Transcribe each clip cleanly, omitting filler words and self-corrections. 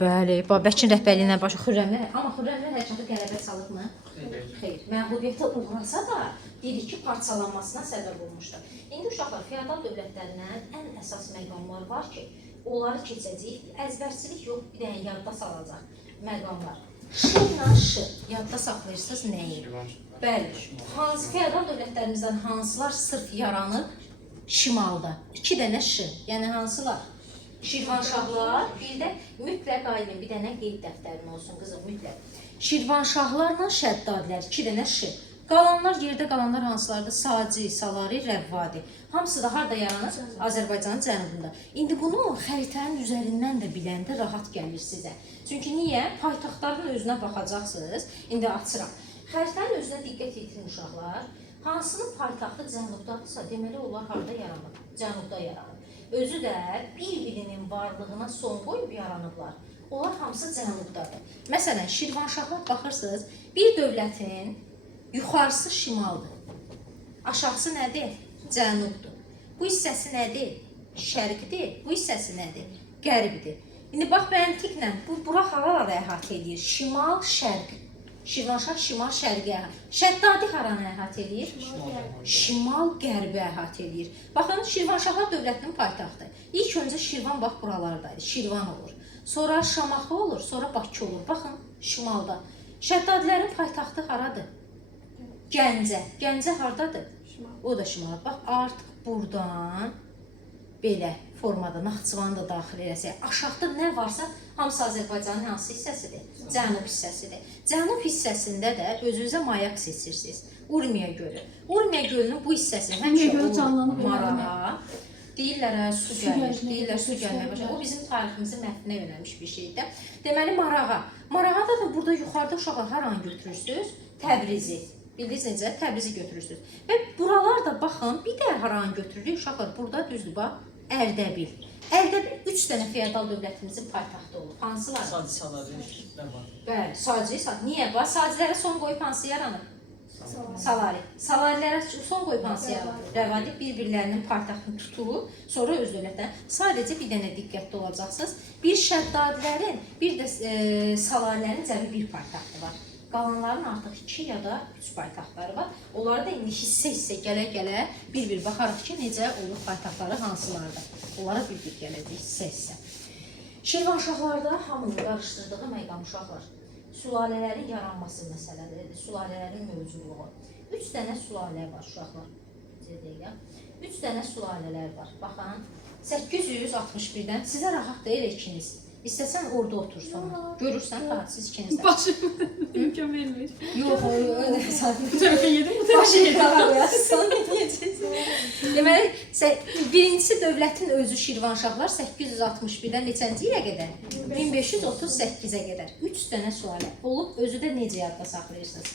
Bəli, Babəkin rəhbərliyi ilə başa Xürrəmlər, amma Xürrəmlər hərəkatı qələbə salıbmı? Xeyr. Məğlubiyyətə uğrasa da dedik ki, parçalanmasına səbəb olmuşdur. İndi uşaqlar feodal dövlətlərindən ən əsas məqamlar var ki, onları keçəcəyik. Əzbərçilik yox, bir dənə yadda salacaq məqamlar. Şırla şı, yadda saxlayırsınız nəyi? Bəli, feodal dövlətlərimizdən hansılar sırf yaranıb şimalda? 2 dənə şı, yəni hansılar? Şirvanşahlar, bir də mütləq aydın bir dənə qeyd dəftərin olsun qızım, mütləq. Şirvanşahlarla Şəddadilər, 2 dənə şı. Qalanlar, yerdə qalanlar hansılardır? Saci, Salari, Rəvvadi. Hamısı da harada yaranır? Azərbaycanın cənubunda. İndi bunu xəritənin üzərindən də biləndə rahat gəlir sizə. Çünki niyə? Paytaxtların özünə baxacaqsınız. İndi açıram. Xəritənin özünə diqqət yetirin uşaqlar. Hansının paytaxtı cənubdadırsa, deməli onlar harada yaranır? Cənubda yaranır. Özü də bir-birinin varlığına son qoyub yaranıblar. Onlar hamısı cənubdadır. Məsələn, Şirvanşahlar baxırsınız, bir dövlətin yuxarısı şimaldır. Aşağısı nədir? Cənubdur. Bu hissəsi nədir? Şərqdir. Bu hissəsi nədir? Qərbdir. İndi bax, məntiqlə, bura haraları əhatə edir? Şimal, şərq. Şirvanşah şimal, şərqi əhatə. Şəddadi haranı əhatə edir? Şimal, qərbi əhatə edir. Baxın, Şirvanşahlar dövlətinin paytaxtı. İlk öncə Şirvan bax buralardaydı. Şirvan olur. Sonra Şamaxı olur, sonra Bakı olur. Baxın, şimalda. Şəddadilərin paytaxtı haradır? Gəncə. Gəncə hardadır? O da şimalda. Bax, artıq buradan belə formada Naxçıvanı da daxil eləsək, aşağıda nə varsa hamısı Azərbaycanın hansı hissəsidir? Cənub hissəsidir. Cənub hissəsində də özünüzə mayak seçirsiniz. Urmiya gölü. Urmiya gölünün bu hissəsi həmişə Marağa. Deyirlər, su gəlir. Deyirlər, su gəlmə başlayır. O bizim tariximizi məhvinə yönəlmiş bir şeydir. Deməli, Marağa. Marağada da burada yuxarıda uşaqlar haranı götürürsünüz? Təbrizi. Bildiniz necə? Təbrizi götürürsünüz. Və buralar da baxın, bir də haranı götürürük uşaqlar. Burada düzdür, bax. Ərdəbil. Ərdəbil 3 dənə feodal dövlətimizin paytaxtı olub. Hansılar? Saci, Salari, Rəvvadi. Bəli, Saci, niyə? Bax, Sacilərə son qoyub hansı yaranır? Salari. Salarilərə son qoyub hansı yaranır? Rəvvadi bir-birlərinin paytaxtını tutulur, sonra öz dövlətdən. Sadəcə bir dənə diqqətli olacaqsınız. Bir Şəddadilərin, bir də Salarilərin cəmi bir paytaxtı var. Qalanların artıq 2 ya da 3 paytaxtları var. Onları da indi hissə-hissə gələ-gələ bir-bir baxarıq ki, necə olur paytaxtları hansılardır. Onlara bir-bir gələcək hissə-hissə. Şirvanşahlarda hamının qarışdırdığı məqam uşaqlar. Sülalələrin yaranması məsələləridir, sülalələrin mövcudluğu. 3 dənə sülalə var uşaqlar. 3 dənə sülalələr var. Baxın, 861-dən sizə rahat deyil ikiniz. İstəsən orada otursun. Görürsən, siz ikiniz də. Başım imkan vermir. Yox, öyle sadəcə. Bu tərəfə yedim, bu tərəfə Başını yedim. qara qoyasın, deyəcəksən. Deməli, birincisi dövlətin özü Şirvanşahlar 861-dən neçənci ilə qədər? 1538-ə qədər. 3 dənə sülalə olub, özü də necə yadda saxlayırsınız?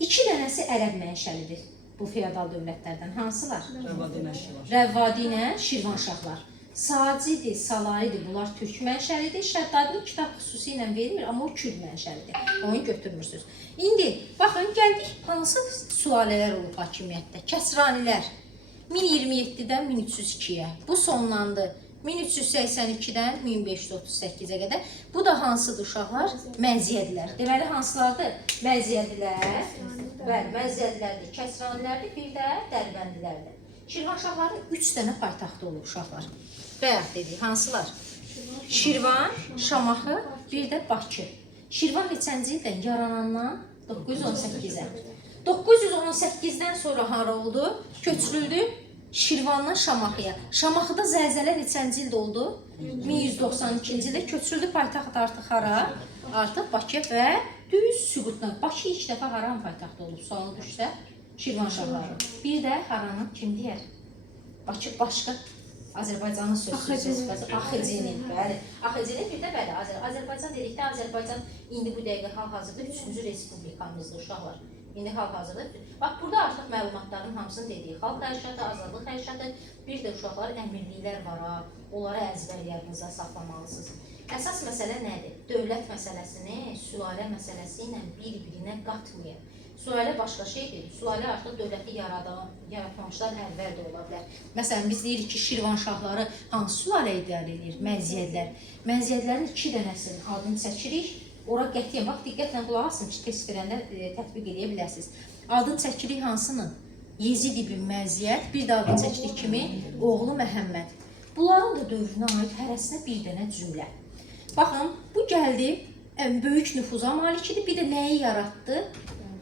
2 dənəsi ərəb mənşəlidir bu feodal dövlətlərdən. Hansılar? Rəvvadi ilə Şirvanşah. Rəvvadi ilə Şirvanşahlar. Sacidir, Salaridir, bunlar türk mənşəlidir. Şəddadini kitab xüsusilə vermir, amma o kürd mənşəlidir. Onu götürmürsünüz. İndi, baxın, gəldik hansı sülalələr olub hakimiyyətdə? Kəsranilər 1027-dən 1302-yə. Bu sonlandı. 1382-dən 1538-ə qədər. Bu da hansıdır uşaqlar? Məziyyədilər. Deməli, hansılardır? Məziyyədilər. Bəli, məziyyədlərdir, kəsranilərdir, bir də dərbəndlərdir. Şirvanşahların 3 dənə paytaxtı olub uşaqlar. Bayaq dedik, hansılar? Şirvan, Şamaxı, bir də Bakı. Şirvan neçənci ildən yaranandan 918-ə. 918-dən sonra hara oldu? Köçürüldü Şirvandan Şamaxıya. Şamaxıda zəlzələ neçənci ildə oldu? 1192-ci ildə köçürüldü paytaxt artıq hara? Artıq Bakı və düz süqutdan. Bakı ilk dəfə haranın paytaxtı olub? Sualı düşsə. Şirvanşahları. Bir də haranın kim deyər? Bakı başqa Azərbaycanın sözü. Axıcinin. Bəli. Axıcinin bir də bəli. Azərbaycan dedikdə Azərbaycan indi bu dəqiqə hal-hazırda 3-cü respublikamızdır uşaqlar. İndi hal-hazırda. Bax, burada artıq məlumatların hamısını dediyi xalq hərəkatı, azadlıq hərəkatı, bir də uşaqlar əmirliklər var. Onları əzbərliyinizə saxlamalısınız. Əsas məsələ nədir? Dövlət məsələsini sülalə məsələsi ilə bir-birinə qatmayın. Sülalə başqa şeydir. Sülalə artıq dövləti yaratmamışdan əvvəl də ola bilər. Məsələn, biz deyirik ki, Şirvanşahları hansı sülalə idarə edir? Məziyyətlər. Məziyyətlərin 2 dənəsinin adını çəkirik. Ora qətiyyən, bax, diqqətlə qulaq asın ki, test verəndə tətbiq edə biləsiniz. Adını çəkirik hansının? Yezid ibn Məziyyət, bir də adını çəkirik kimi? Oğlu Məhəmməd. Bunların da dövrünə aid hərəsinə bir dənə cümlə. Baxın, bu gəldi, böyük nüfuza malikdir. Bir də nəyi yaratdı?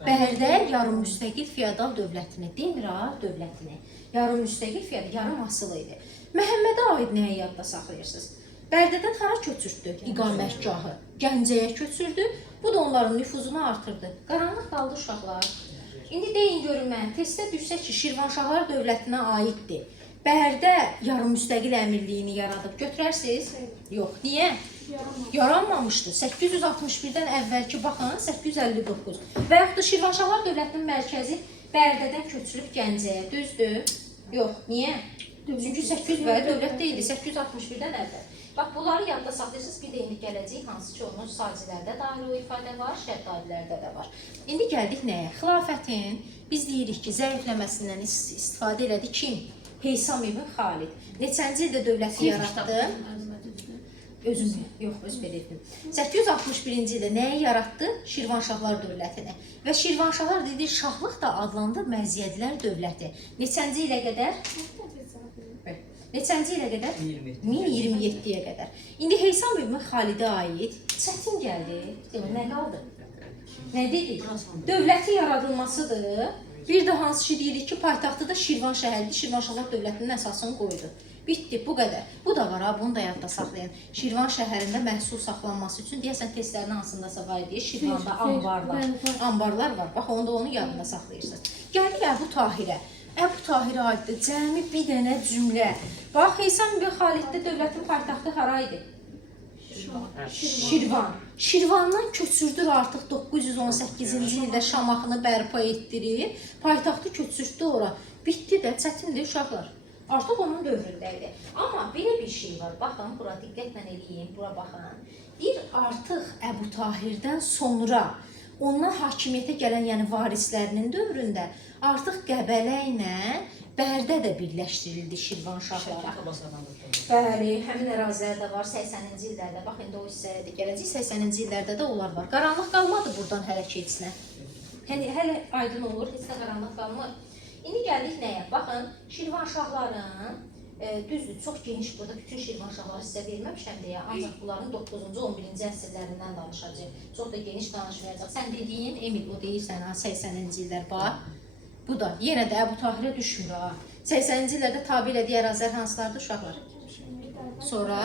Bərdə yarım müstəqil feodal dövlətini, demir ha, dövlətini. Yarım müstəqil feodal, yarım asılı idi. Məhəmmədə aid nəyi yadda saxlayırsınız? Bərdədən hara köçürtdü? İqamətgahı. Gəncəyə köçürdü. Bu da onların nüfuzunu artırdı. Qaranlıq qaldı uşaqlar. İndi deyin görün mən, testdə düşsək ki, Şirvanşahlar dövlətinə aiddir. Bərdə yarım müstəqil əmirliyini yaradıb götürərsiniz? Yox. Niyə? Yaranmamışdı. 861-dən əvvəlki baxın, 859. Və yaxud da Şirvanşahlar dövlətinin mərkəzi Bərdədən köçürüb Gəncəyə. Düzdür? Yox. Niyə? Çünki 800 bəli dövlətdə idi, 861-dən əvvəl. Bax, bunları yadda saxlayırsınız, bir də indi gələcək, hansı ki, onun sazilərdə dair o ifadə var, şəddadilərdə də var. İndi gəldik nəyə? Xilafətin, biz deyirik ki, zəifləməsindən istifadə elədi kim? Heysam ibn Xalid. Neçənci ildə dövləti yaratdı? Özüm belə etdim. 861-ci ildə nəyi yaratdı? Şirvanşahlar dövlətini. Və Şirvanşahlar dedik, şahlıq da adlandı məziyyətlər dövləti. Neçənci ilə qədər? Neçənci ilə qədər? 1027-yə qədər. İndi Heysam ibn Xalidə aid çətin gəldi. Nə qaldı? Nə dedik? Dövləti yaradılmasıdır. Bir də hansı ki deyirik ki, paytaxtı da Şirvan şəhəridir. Şirvanşahlar dövlətinin əsasını qoydu. Bitdi, bu qədər. Bu da var ha, bunu da yadda saxlayın. Şirvan şəhərində məhsul saxlanması üçün deyəsən testlərin hansındasa var deyə Şirvanda ambarlar. Ambarlar var. Bax, onu yadında saxlayırsınız. Gəldik Əbu Tahirə. Əbu Tahirə aiddir. Cəmi bir dənə cümlə. Bax, Heysam ibn Xaliddə dövlətin paytaxtı haraydı? Şirvan. Şirvandan köçürdür artıq 918-ci ildə Şamaxını bərpa etdirir. Paytaxtı köçürdü ora. Bitdi də, çətindir uşaqlar. Artıq onun dövründə idi. Amma belə bir şey var. Baxın, bura diqqətlə eləyin, bura baxın. Bir artıq Əbu Tahirdən sonra ondan hakimiyyətə gələn, yəni varislərinin dövründə artıq Qəbələ ilə Bərdə də birləşdirildi Şirvanşahlara. Bəli, həmin ərazilər də var 80-ci illərdə. Bax, indi o hissəyə də gələcək. 80-ci illərdə də onlar var. Qaranlıq qalmadı buradan hələ keçsinə. Hələ aydın olur, heç də qaranlıq qalmır. İndi gəldik nəyə? Baxın, Şirvanşahların, düzdür, çox geniş burada bütün Şirvanşahları sizə verməmişəm deyə, ancaq bunların 9-cu, 11-ci əsrlərindən danışacaq. Çox da geniş danışmayacaq. Sən dediyin, Emil, o deyirsən, 80-ci illər bax. Bu da, yenə də Əbu Tahirə düşmür ha. 80-ci illərdə tabi elədiyi ərazilər hansılardır uşaqlar? Sonra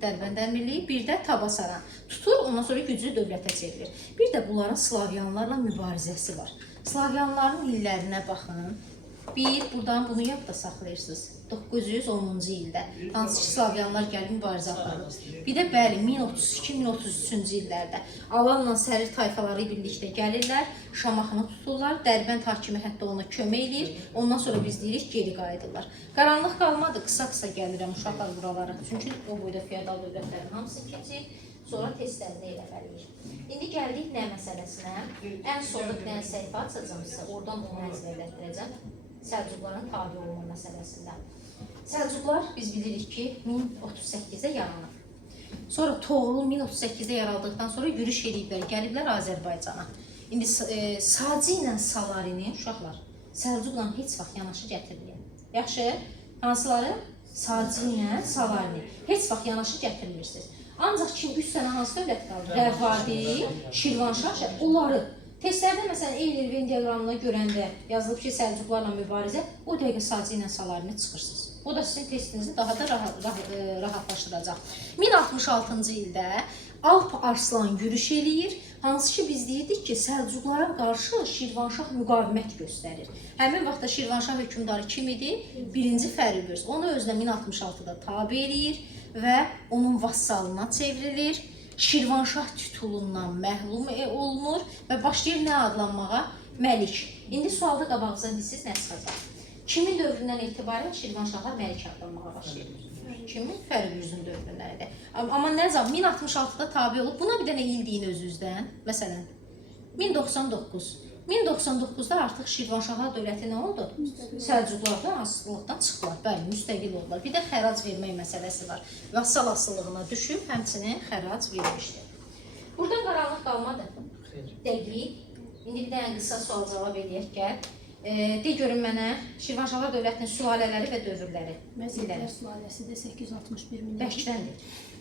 Dərbənd əmirliyi, bir də Tabasaran. Tutur, ondan sonra güclü dövlətə çevrilir. Bir də bunların Slavyanlarla mübarizəsi var. Slavyanların illərinə baxın. Buradan bunu yadda saxlayırsınız. 910-cu ildə hansı ki, Slavyanlar gəlib mübarizə aparır. Bir də bəli, 1032-1033-cü illərdə Alanla Sərir tayfaları birlikdə gəlirlər, Şamaxını tuturlar, Dərbənd hakimi hətta ona kömək edir, ondan sonra biz deyirik, geri qayıdırlar. Qaranlıq qalmadı, qısa-qısa gəlirəm uşaqlar buralara, çünki o boyda feodal dövlətlərin hamısı keçir, sonra testlərini eləməliyik. İndi gəldik nə məsələsinə? Ən sonda bir dənə səhifə açacağımsa, oradan onu əzbərlətdirəcəm. Səlcuqların tabi olma məsələsində. Səlcuqlar biz bilirik ki 1038-də yaranır. Sonra Toğrul 1038-də yaraldıqdan sonra yürüş ediblər, gəliblər Azərbaycana. İndi Saci ilə Salarini, uşaqlar, Səlcuqla heç vaxt yanaşı gətirməyin. Yaxşı, hansıları? Saci ilə Salarini. Heç vaxt yanaşı gətirmirsiniz. Ancaq kim 3 sənə hansı dövlət qaldı? Rəvadi, Şirvanşah, onları. Testlərdə məsələn Eyler Venn diaqramına görəndə yazılıb ki, Səlcuqlarla mübarizə, o dəqiqə Saci ilə Salarini çıxırsınız. O da sizin testinizi daha da rahatlaşdıracaq. 1066-cı ildə Alp Arslan yürüş eləyir. Hansı ki, biz deyirdik ki, Səlcuqlara qarşı Şirvanşah müqavimət göstərir. Həmin vaxtda Şirvanşah hökmdarı kim idi? 1-ci Fəriböz. Onu özünə 1066-da tabi eləyir və onun vassalına çevrilir. Şirvanşah titulundan məhlum olunur və başlayır nə adlanmağa? Məlik. İndi sualda qabağınıza siz nə çıxacaq? Kimin dövründən etibarən Şirvanşahlar məlik adlanmağa başlayır? Kimin? Fəribüzün dövründən idi. Amma nə zaman? 1066-da tabi olub. Buna bir dənə il deyin özünüzdən. Məsələn, 1099. 1099-da artıq Şirvanşahlar dövləti nə oldu? Səlcuqlardan asılılıqdan çıxdılar. Bəli, müstəqil oldular. Bir də xərac vermək məsələsi var. Vassal asılılığına düşüb, həmçinin xərac vermişdi. Buradan qaranlıq qalmadı. Xeyr. Dəqiq. İndi bir dənə qısa sual cavab eləyək gəl. De görün mənə Şirvanşahlar dövlətinin sülalələri və dövrləri. Məziyyətlər sülaləsi də 861 min. Bəkdəndir.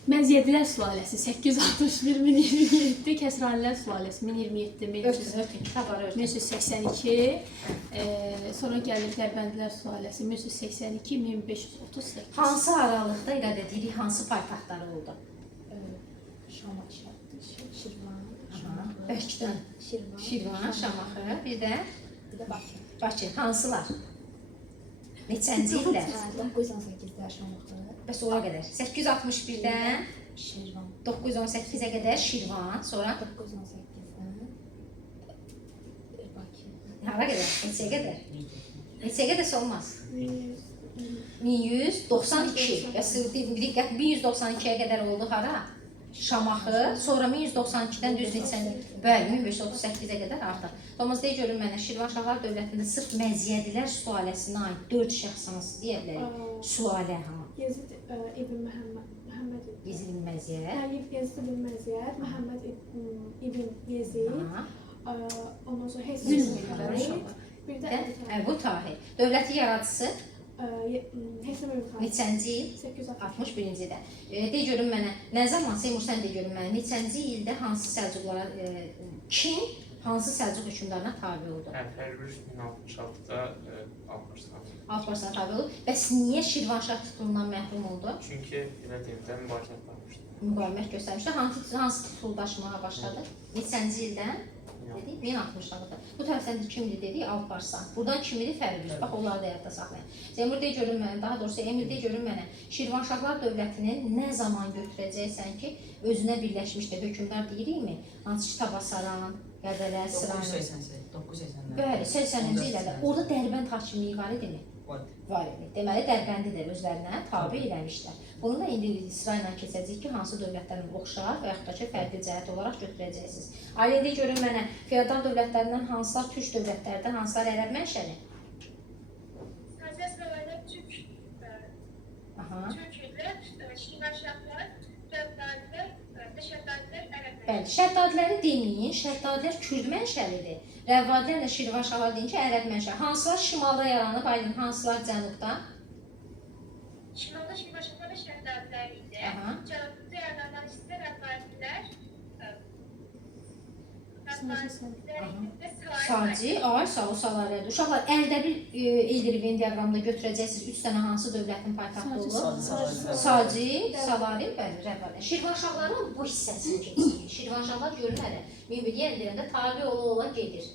Məziyyətlər sülaləsi 861 min 27, Kəsranilər sülaləsi 1027 Örtün, kitabları örtün. 1182, sonra gəlir Dərbəndilər sülaləsi 1182, 1538. Hansı aralıqda irəli edirik, hansı paytaxtları oldu? Şamaxı, Şirvan, Bəkdən. Şirvan, Şamaxı, bir də Bakı. Bakı. Hansılar? Neçənci illər? 918-də Şamaxı, Bəs ora qədər. 861-dən Şirvan, 918-ə qədər Şirvan, sonra 918-dən Bakı. hara qədər? Neçəyə qədər? Neçəyə qədər olmaz? 1192. Bəs diqqət 1192-yə qədər oldu hara? Şamaxı, sonra 1192-dən düz neçən? Bəli, 1538-ə qədər artıq. Thomas deyə görün mənə Şirvanşahlar dövlətində sırf Məziyyədilər sülaləsinə aid 4 şəxs hansı deyə bilərik? Sülalə ha. Yezid ibn Məhəmməd Yezid ibn Məziyyət. Yezid ibn Məziyyət, Məhəmməd ibn Yezid, Ha. ondan sonra Heys Zülm ibn edirlər Xalid, uşaqlar. bir də Əbu Tahir. Dövlətin yaradıcısı Heys ibn Xalid. neçənci il? 61-ci ildə. De görün mənə, nə zaman Seymur sən de görün mənə, neçənci ildə hansı Səlcuqlara kim hansı Səlcuq hökmdarına tabe oldu? Fərvüz 1066-da Alparslan. Alparslan tabe oldu. Bəs niyə Şirvanşah titulundan məhrum oldu? Çünki belə deyim də mübarizə aparmışdı. Müqavimət göstərmişdi. Hansı titul daşımağa başladı? Neçənci ildən? Dedik 1060-larda. Bu tərəfdən də kimdir dedik? Alparslan. Buradan kimdir? Fərvüz. Bax onları da yadda saxlayın. Seymur de görün mənə, daha doğrusu Emil de görün mənə. Şirvanşahlar dövlətini nə zaman götürəcəksən ki, özünə birləşmişdi. Hökmdar deyirikmi? Hansı ki, Tabasaran, Qədələ, Sıran. 980-də. Bəli, 80-ci illərdə. Orada Dərbənd hakimliyi var idimi? Var idi. Deməli, Dərbəndi də özlərinə tabe eləmişlər. Bunu da indi sırayla keçəcəyik ki, hansı dövlətlərin oxşar və yaxud da ki, fərqli cəhət olaraq götürəcəksiniz. Ailədə görün mənə, feodal dövlətlərindən hansılar türk dövlətlərdən, hansılar ərəb mənşəli? Aha. Bəli, Şəddadilər deməyin, Şəddadilər Kürd mənşəlidir. Rəvvadilərlə Şirvanşahlar deyin ki, ərəb mənşəli. Hansılar şimalda yaranıb, aydın, hansılar cənubda? Şimalda Şirvanşahlar və Şəddadilər idi. Cənubda yaranan isə Rəvvadilər, Saci, ay, sağ ol, salarlardır. Uşaqlar, Ərdəbil Eldiri Venn diaqramında götürəcəksiniz 3 dənə hansı dövlətin paytaxtı olur? Saci, Salari, bəli, Rəvvadi. Şirvanşahların bu hissəsini keçirir. Şirvanşahlar görünələ, Münbili yerlərində tabi ola gedir.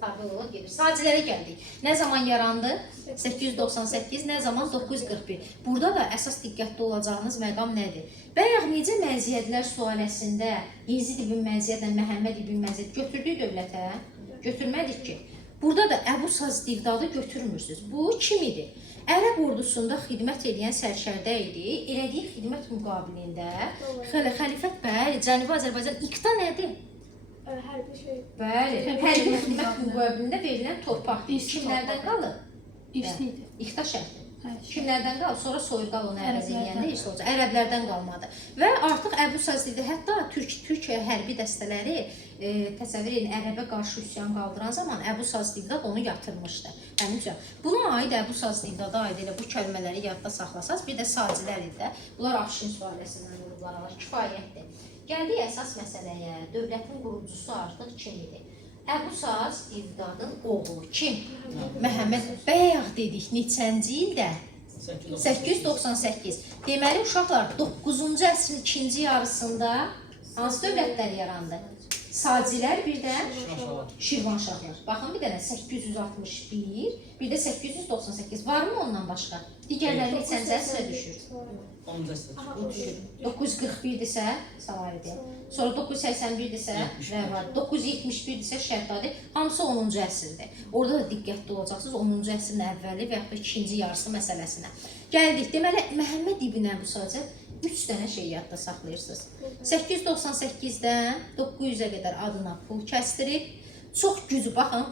Tabi ola gedir. Sacilərə gəldik. Nə zaman yarandı? 898, nə zaman? 941. Burada da əsas diqqətli olacağınız məqam nədir? Bəyək necə Məziyyədlər sülaləsində Yezid ibn Məziyyədlə Məhəmməd ibn Məziyyəd götürdük dövlətə? Götürmədik ki. Burada da Əbu Saz Divdadı götürmürsünüz. Bu kim idi? Ərəb ordusunda xidmət edən sərkərdə idi. Elədiyi xidmət müqabilində xəlifət, bəli, Cənubi Azərbaycan iqta nədir? Hərbi şey. Bəli, hərbi xidmət müqabilində verilən torpaqdır. Kimlərdən qalır? İrsliydi. İqta şərti. Hə. Kimlərdən qalır? sonra soyurqal onu əvəz edəndə irs olacaq. Ərəblərdən qalmadı. Və artıq Əbu Sazdidə hətta Türk hərbi dəstələri təsəvvür edin, Ərəbə qarşı üsyan qaldıran zaman Əbu Sazdiqdad onu yatırmışdı. Həmin üçün buna aid Əbu Sazdiqdada aid elə bu kəlmələri yadda saxlasaz, bir də sacilər idi də. Bunlar Afşin sülaləsindən olublar, kifayətdir. Gəldik əsas məsələyə. Dövlətin qurucusu artıq kim idi? Əbu Saz Divdadın oğlu kim? Məhəmməd. Bəyək dedik neçənci ildə? 898. Deməli uşaqlar 9-cu əsrin ikinci yarısında hansı dövlətlər yarandı? Sacilər, bir də Şirvanşahlar. Baxın, bir dənə 861, bir də 898. Varmı ondan başqa? Digərləri neçənci əsrə düşür? 10-cu əsrə Bu düşür. 941-dirsə Salaridir. Sonra 981-dirsə Rəvvadi, 971-dirsə Şəddadi. Hamısı 10-cu əsrdir. Orada da diqqətli olacaqsınız 10-cu əsrin əvvəli və yaxud da ikinci yarısı məsələsinə. Gəldik. Deməli, Məhəmməd ibn Əbu Sacə 3 dənə şey yadda saxlayırsınız. 898-dən 900-ə qədər adına pul kəstirib. çox güclü, baxın,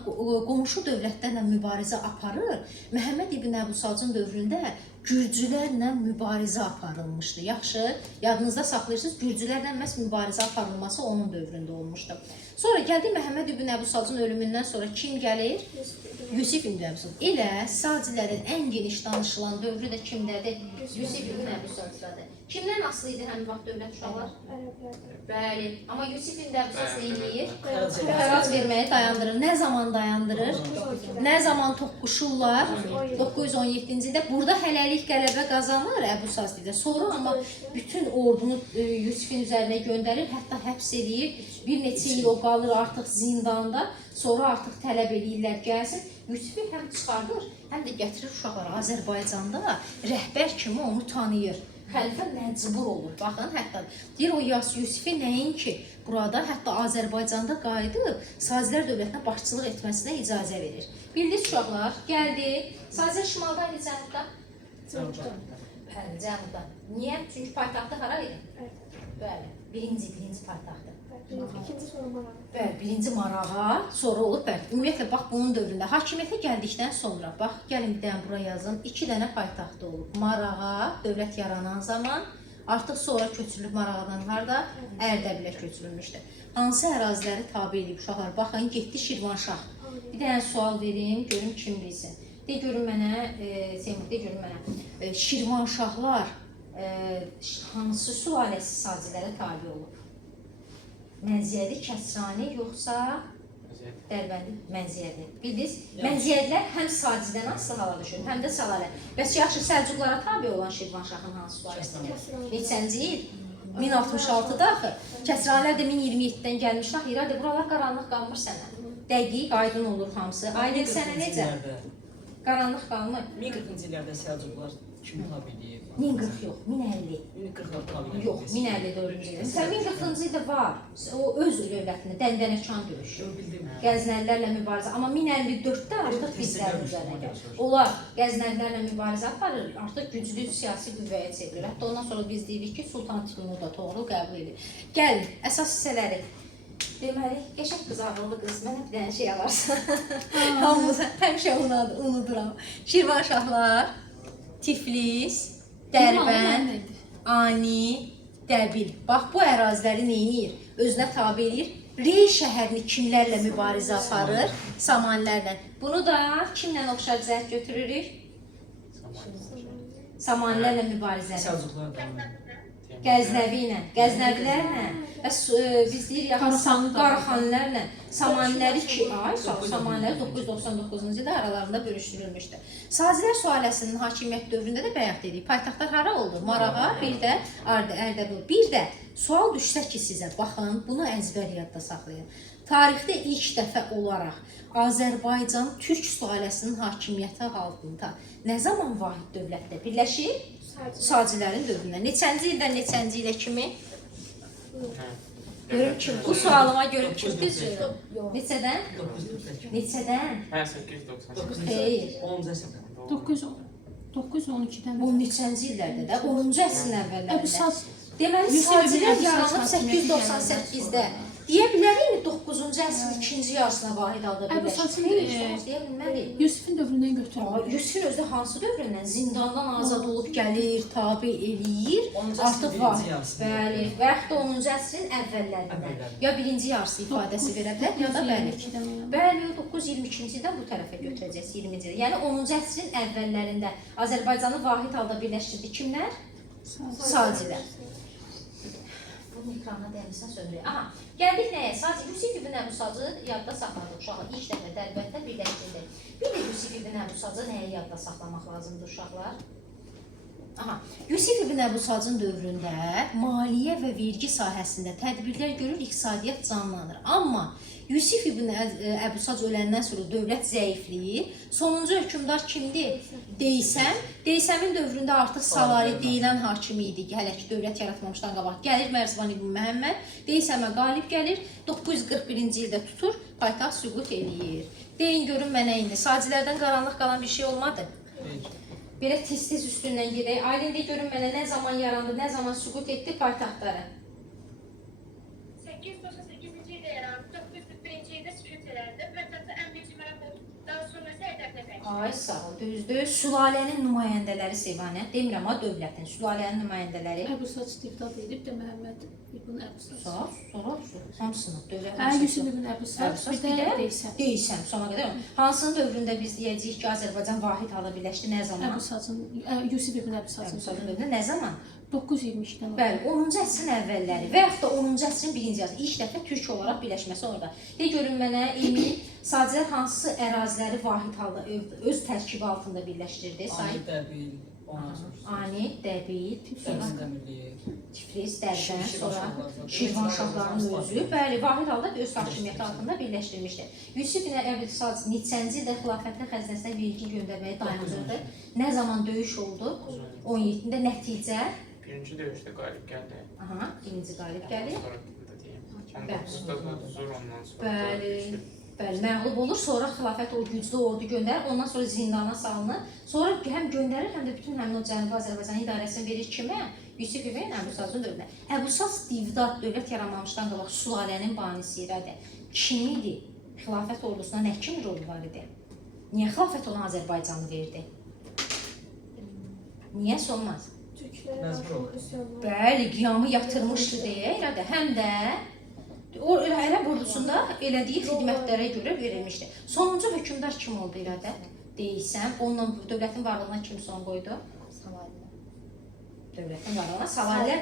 qonşu dövlətlərlə mübarizə aparır. Məhəmməd İbn Əbu Sacın dövründə gürcülərlə mübarizə aparılmışdı. Yaxşı, yadınızda saxlayırsınız, gürcülərlə məhz mübarizə aparılması onun dövründə olmuşdu. Sonra gəldi Məhəmməd İbn Əbu Sacın ölümündən sonra kim gəlir? Yusif İbn Əbu Sac. Elə Sacilərin ən geniş danışılan dövrü də kimdədir? Yusif İbn Əbu Sacdadır. Kimdən asılı idi həmin vaxt dövlət uşaqlar? Ərəblərdə. Bəli. Amma Yusif İbn Əbu Sac nə edir? Xərac Xərac verməyi dayandırır. Nə zaman dayandırır? Nə zaman toqquşurlar? 917-ci ildə. Burada hələlik qələbə qazanır Əbu Sacdə. Sonra amma bütün ordunu Yusifin üzərinə göndərir, hətta həbs edir. Bir neçə il o qalır artıq zindanda. Sonra artıq tələb edirlər gəlsin. Yusifi həm çıxardır, həm də gətirir uşaqları. Azərbaycanda rəhbər kimi onu tanıyır. Xəlifə məcbur olur. Baxın, hətta deyir o Yusifi nəinki burada, hətta Azərbaycanda qayıdıb Sacilər dövlətinə başçılıq etməsinə icazə verir. Bildiniz uşaqlar, gəldi. Sacilər şimalda idi, cənubda? Bəli, cənubda. Niyə? Çünki paytaxtı hara idi? Bəli, birinci paytaxtı. İkinci sonra Marağa. Bəli, birinci Marağa, sonra olur. Bəli, ümumiyyətlə, bax bunun dövründə hakimiyyətə gəldikdən sonra, bax, gəlin bir dənə bura yazın, 2 dənə paytaxtı olub. Marağa, dövlət yaranan zaman, artıq sonra köçürülüb Marağadan harada? Ərdəbilə köçürülmüşdür. Hansı əraziləri tabi edib uşaqlar? Baxın, getdi Şirvanşah. Bir dənə sual verin, görüm kim bilsin. De görün mənə, Seymur, de görün mənə, Şirvanşahlar hansı sülaləsi Sacilərə tabi olub? Mənziyədi, Kəsrani, yoxsa Dərbəndi, Mənziyədi. Bildiniz, Mənziyədlər həm Sacidən asılı hala düşür, həm də Salalə. Bəs yaxşı, Səlcuqlara tabi olan Şirvanşahın hansı sülaləsi? Neçənci il? 1066-da axı. Kəsranilər də 1027-dən gəlmişlər. İradə, buralar qaranlıq qalmır sənə. Dəqiq, aydın olur hamısı. Aydın sənə necə? Qaranlıq qalmır. 1040-cı illərdə Səlcuqlar kimi tabi edib? 1040 yox, 1050. 1040-lar tabi edib. Yox, 1054-cü ildə. Sən 1040-cı ildə var. O öz dövlətində Dəndənəkan döyüşü. Bildim. Qəznəlilərlə mübarizə. Amma 1054-də artıq bizlərin üzərinə gəlir. Onlar Qəznəlilərlə mübarizə aparır, artıq güclü siyasi qüvvəyə çevrilir. Hətta ondan sonra biz deyirik ki, Sultan titulunu da doğru qəbul edir. Gəlin, əsas hissələri. Deməli, qəşəng qız, ağıllı qız, mənə bir dənə şey alarsan. Hamımız həmişə unuduram. Şirvanşahlar, Tiflis, Dərbənd, Ani, Dəbil. Bax, bu əraziləri neyir? Özünə tabi edir. Rey şəhərini kimlərlə mübarizə aparır? Samanlərlə. Bunu da kimlə oxşar cəhət götürürük? Samanlərlə mübarizə. Səlcuqlar da. Qəznəvi ilə, Qəznəvilərlə və biz deyirik Qaraxanlərlə, Samanilər 2 ay, Samanilər 999-cu ildə aralarında bölüşdürülmüşdür. Sacilər sülaləsinin hakimiyyət dövründə də bayaq dedik, paytaxtlar hara oldu? Marağa, bir də Ərdəbil. Bir də sual düşsə ki sizə, baxın, bunu əzbər yadda saxlayın. Tarixdə ilk dəfə olaraq Azərbaycan Türk sülaləsinin hakimiyyəti altında nə zaman vahid dövlətdə birləşir? Sacilərin dövründə. Neçənci ildən neçənci ilə kimi? Görüm kim? Bu sualıma görüm kim düzdür? Neçədən? 900. Neçədən? Hə, 898. Xeyr. 10-cu əsrdə. 912-dən. Bu neçənci illərdə də? 10-cu əsrin əvvəllərində. Əbu Sac. Deməli, Yusif Sacilər ibn yaranıb Əbu Sac 898-də. Deyə bilərik mi 9-cu əsrin ikinci yarısına vahid halda Əbu birləşir? Sacın Xeyr, deyə bilmərik. Yusifin dövründən götürülür. Yusifin özü hansı dövründən? Zindandan azad olub gəlir, tabi eləyir. 10-cu Artıq əsrin var. birinci yarısında. Bəli. Və yaxud da 10-cu əsrin əvvəllərində. Ya birinci yarısı ifadəsi verə bilər, ya da bəli. Bəli, 922-ci ildən bu tərəfə götürəcəyiz, 20-ci ildə. Yəni 10-cu əsrin əvvəllərində Azərbaycanı vahid halda birləşdirdi kimlər? Sacilər. Bunu ekrana dəymişsən söndürək. Aha, gəldik nəyə? Sadəcə Yusif ibn Əbu Sacı yadda saxladıq uşaqlar. İlk dəfə Dərbənddə birləşdirdi. Bir də Yusif ibn Əbu Sacı nəyə yadda saxlamaq lazımdır uşaqlar? Aha, Yusif ibn Əbu Sacın dövründə maliyyə və vergi sahəsində tədbirlər görür, iqtisadiyyat canlanır. Amma Yusif ibn Əbu Sac öləndən sonra dövlət zəifləyir. Sonuncu hökmdar kimdir? Deysəm. Deysəmin dövründə artıq Salari deyilən hakimi idi, hələ ki dövlət yaratmamışdan qabaq. Gəlir Mərzvan ibn Məhəmməd, Deysəmə qalib gəlir, 941-ci ildə tutur, paytaxt süqut eləyir. Deyin görün mənə indi, Sacilərdən qaranlıq qalan bir şey olmadı. Belə tez-tez üstündən gedək. Aylin de görün mənə nə zaman yarandı, nə zaman süqut etdi paytaxtları? 891-ci 898-ci ildə yarandı, 941-ci ildə sükut eləndi. Paytaxtda ən birinci marafondan sonra isə Ərdəbildə dəyişdi. Ay sağ ol, düzdür. Sülalənin nümayəndələri Sevanə, demirəm ha dövlətin, sülalənin nümayəndələri. Əbu Saç divdad edib də Məhəmməd İbn Əbu Saç. Sonra hamısını dövlət. Yusuf ibn Əbu Saç, bir də Deysəm. Deysəm, sona qədər. Hansının dövründə biz deyəcəyik ki, Azərbaycan vahid halda birləşdi, nə zaman? Əbu Saçın, Yusuf ibn Əbu Saçın dövründə nə zaman? 922-dən. Bəli, 10-cu əsrin əvvəlləri və yaxud da 10-cu əsrin birinci yarısı ilk dəfə türk olaraq birləşməsi orada. Görün mənə, Sacilər hansı əraziləri vahid halda öz tərkibi altında birləşdirdi? Ani Dəbil, Ani, Dəbil, Tiflis, Dərbənd, sonra Şirvanşahların özü, bəli, vahid halda öz hakimiyyəti altında birləşdirmişdi. Yusuf ibn Əbu Sac neçənci ildə xilafətin xəzinəsinə vergi göndərməyi dayandırdı. Nə zaman döyüş oldu? 17-də nəticə? Birinci döyüşdə qalib gəldi. Aha, birinci qalib gəlir. Sonra da deyim. 19-da Zor ondan sonra. Bəli, məğlub olur, sonra xilafət o güclü ordu göndərir, ondan sonra zindana salınır. Sonra həm göndərir, həm də bütün həmin o Cənubi Azərbaycanın idarəsini verir kimə? Yusuf ibn Əbu Sacın dövrünə. Əbu Sac divdad dövlət yaranmamışdan qabaq sülalənin banisi idi. Kim idi? Xilafət ordusuna nə kimi rol var idi? Niyə xilafət ona Azərbaycanı verdi? Niyəsə olmaz? Türklərə qarşı üsyanlar. Bəli, qiyamı yatırmışdı deyə elədi. Həm də o ərəb ordusunda elədiyi xidmətlərə görə verilmişdi. Sonuncu hökmdar kim oldu elədə? Deysəm, onunla dövlətin varlığına kim son qoydu? Salarilər. Dövlətin varlığına Salarilər.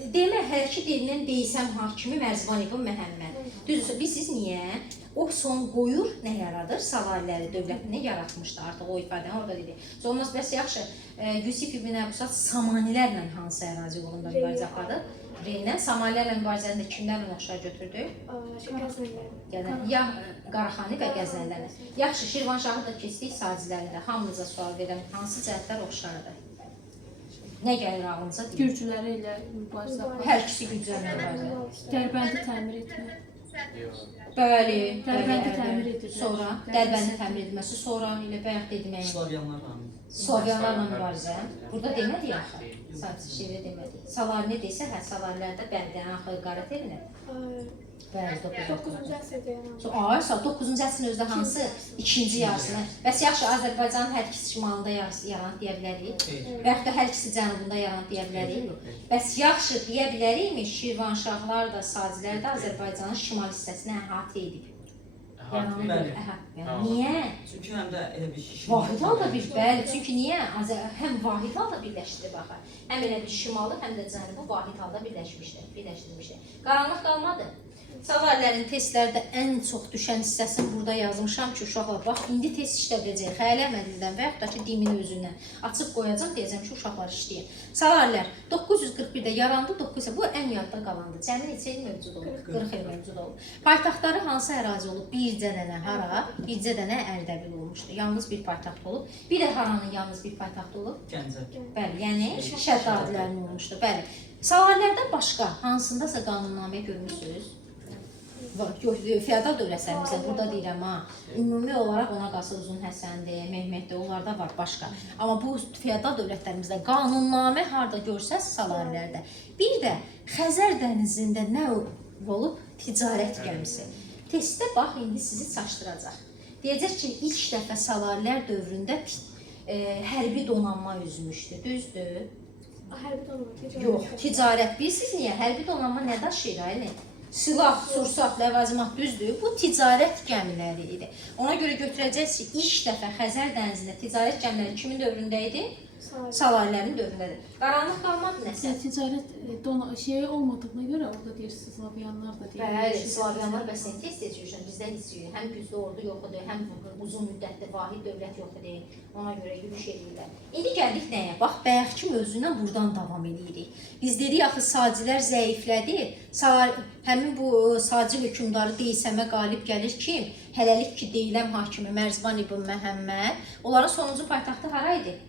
Demək, hər iki deyilən Deysəm hakimi Mərzban ibn Məhəmməd. Düzdür, siz niyə? O son qoyur, nə yaradır? Salarləri dövlətini yaratmışdı. Artıq o ifadəni orada dedi. Olmaz, bəs yaxşı, Yusuf ibn Əbu Sac Samanilərlə hansı ərazi uğrunda mübarizə apardı? Reynə, Samanilərlə mübarizəni də kimlərlə aşağı götürdü? Ya Qaraxani və Qəznəlilərlə. Yaxşı, Şirvanşahı da keçdik, Saciləri də. Hamınıza sual verirəm, hansı cəhətlər oxşardır? Nə gəlir ağlınıza deyil? Gürcüləri ilə mübarizə apardı. Hər ikisi güclərlə mübarizə. Dərbəndi təmir etmək. Bəli, Dərbəndi təmir edildi. Sonra Dərbəndin təmir edilməsi, sonra ilə bayaq dedim yəni. Slavyanlarla mübarizə. Burada demədik axı. Sadəcə şeirə demədik. Salarni desə, Salarlərdə bənddən axı qarət evinə. Bəli, 9-cu əsrdə yarandı. Ay, 9-cu əsrin özdə hansı ikinci yarısına? Bəs yaxşı, Azərbaycanın hər ikisi şimalında yaranıb deyə bilərik? Və yaxud da hər ikisi cənubunda yaranıb deyə bilərik? Bəs yaxşı deyə bilərikmi? Şirvanşahlar da, Sacilər də Azərbaycanın şimal hissəsini əhatə edib. Niyə? Çünki həm də elə bir vahid halda bir, bəli, çünki niyə? Həm vahid halda birləşdirib axı. Həm elə bir şimalı, həm də cənubu vahid halda birləşdirmişdir. Qaranlıq qalmadı. Salarlərin testlərdə ən çox düşən hissəsini burada yazmışam ki, uşaqlar, bax, indi test işlədəcək, xəyali əməlildən və yaxud da ki, dimin özündən açıb qoyacaq, deyəcəm ki, uşaqlar işləyin. Salarlər 941-də yarandı, 9 bu ən yadda qalandı. Cəmi neçə il mövcud olub? 40 il mövcud olub. Paytaxtları hansı ərazi olub? Bircə dənə hara, bircə dənə Ərdəbil olmuşdu. Yalnız bir paytaxt olub. Bir də haranın yalnız bir paytaxt olub? Gəncə. Bəli, yəni Şəddadilərin olmuşdu. Bəli. Salarlərdən başqa hansındasa qanunnamə görmüsünüz? Feodal dövlətlərimizdə burada deyirəm ha, ümumi olaraq ona qalsa Uzun Həsəndir, Mehmetdir, onlarda var başqa. Amma bu feodal dövlətlərimizdə qanunnamə harda görsəz Salarlərdə. Bir də Xəzər dənizində nə olub? Ticarət gəmisi. Testdə bax, indi sizi çaşdıracaq. Deyəcək ki, ilk dəfə Salarlər dövründə hərbi donanma üzmüşdü, düzdür? Hərbi donanma, yox, ticarət. Bilirsiniz niyə? Hərbi donanma nə daşıyır, ailə? Silah, sursat, ləvazimat düzdür. Bu ticarət gəmiləri idi. Ona görə götürəcəksiniz ki, ilk dəfə Xəzər dənizində ticarət gəmiləri kimin dövründə idi? Salarlərin dövründədir. Qaranlıq qalmadı nəsə? Ticarət olmadığına görə orada deyirsiniz, Slavyanlar da deyir. Bəli, Slavyanlar bəs nə tez yürüşür? Bizdə heç yürür. Həm güclü ordu yoxdur, həm uzun müddətli vahid dövlət yoxdur. Ona görə yürüş edirlər. İndi gəldik nəyə? Bax, bayaqki mövzuyla buradan davam edirik. Biz dedik, axı Sacilər zəiflədi. Həmin bu Sacı hökmdarı Deysəmə qalib gəlir kim? Hələlik ki, deyiləm hakimi Mərzban ibn Məhəmməd. Onların sonuncu paytaxtı hara idi?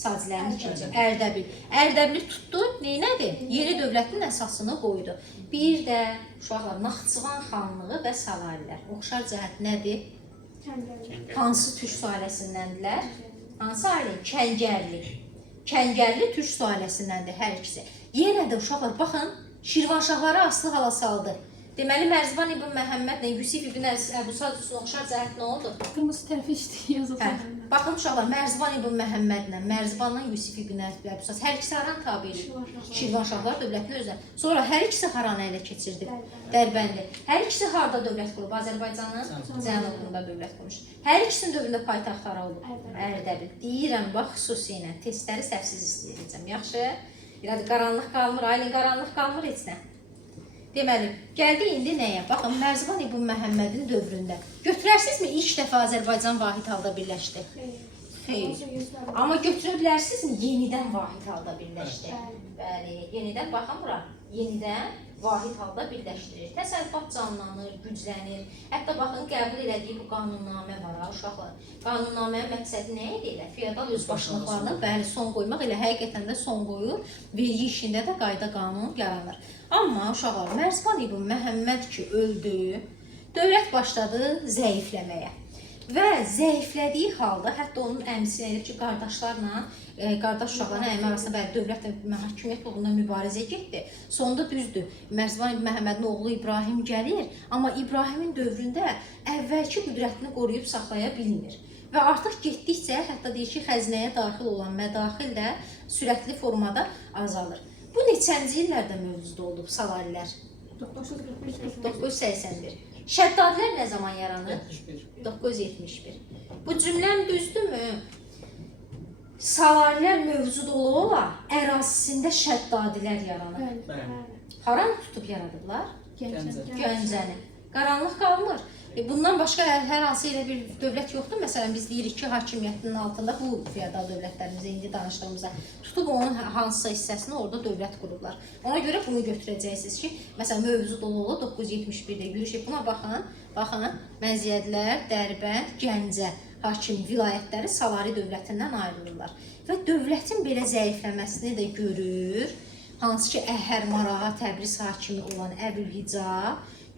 Saclərin ikinci, Ərdəbil. Ərdəbili tutdu, neynədir? Yeni dövlətin əsasını qoydu. Bir də uşaqlar, Naxçıvan xanlığı və Salarilər. Oxşar cəhət nədir? Hansı türk sülaləsindəndirlər? Hansı ailə? Kəngərli. Kəngərli türk sülaləsindəndir hər ikisi. Yenə də uşaqlar, baxın, Şirvanşahları asılı hala saldı. Deməli Mərzban ibn Məhəmmədlə Yusif ibn Əbu Sad oxşar cəhət nə oldu? Qırmızı tərəfi işləyir yazılsa. Hə. Baxın uşaqlar, Mərzban ibn Məhəmmədlə Mərzbanla Yusuf ibn Əbu Sad hər ikisi haranı tabe edir? Şirvanşahlar dövlətinin özünə. Sonra hər ikisi haranı ələ keçirdi? Dərbəndi. Hər ikisi harda dövlət qurub? Azərbaycanın cənubunda dövlət qurmuşdu. Hər ikisinin dövründə paytaxt hara olub? Ərdəbil. Deyirəm, bax xüsusi ilə testləri səhvsiz istəyəcəm. Yaxşı? İrədi qaranlıq qalmır, aylin qaranlıq qalmır heç nə. Deməli, gəldi indi nəyə? Baxın, Mərzban ibn Məhəmmədin dövründə. Götürərsinizmi ilk dəfə Azərbaycan vahid halda birləşdi? Xeyr. Amma götürə bilərsinizmi yenidən vahid halda birləşdi? Bəli, yenidən baxın bura. Yenidən vahid halda birləşdirir. Təsərrüfat canlanır, güclənir. Hətta baxın, qəbul elədiyi bu qanunnamə var ha, uşaqlar. Qanunnamənin məqsədi nə idi elə? Feodal özbaşınlıqlarına bəli son qoymaq elə həqiqətən də son qoyur. Vergi işində də qayda qanun yaranır. Amma uşaqlar, Mərzban ibn Məhəmməd ki öldü, dövlət başladı zəifləməyə. Və zəiflədiyi halda, hətta onun əmsi edib ki, qardaşlarla, qardaş uşaqların əymi arasında bəli dövlətlə hakimiyyət uğrunda mübarizə getdi. Sonunda düzdür, Mərzban ibn Məhəmmədin oğlu İbrahim gəlir, amma İbrahimin dövründə əvvəlki qüdrətini qoruyub saxlaya bilmir. Və artıq getdikcə, hətta deyir ki, xəzinəyə daxil olan mədaxil də sürətli formada azalır. Bu neçənci illərdə mövcud olub Salarilər? 981. Şəddadilər nə zaman yaranır? 971. Bu cümləm düzdürmü? Salarilər mövcud ola ərazisində şəddadilər yaranır. Haranı tutub yaradıblar? Gəncəni. Qaranlıq qalmır. Bundan başqa hər hansı elə bir dövlət yoxdur. Məsələn, biz deyirik ki, hakimiyyətinin altında bu feodal dövlətlərimizə indi danışdığımızda tutub onun hansısa hissəsini orada dövlət qurublar. Ona görə bunu götürəcəksiniz ki, məsələn, mövcud ola 971-də yürüyüş. Buna baxın, baxın, Məziyyədlər, Dərbənd, Gəncə hakim vilayətləri Salari dövlətindən ayrılırlar. Və dövlətin belə zəifləməsini də görür. Hansı ki, Əhər, Marağa, Təbriz hakimi olan Əbülhica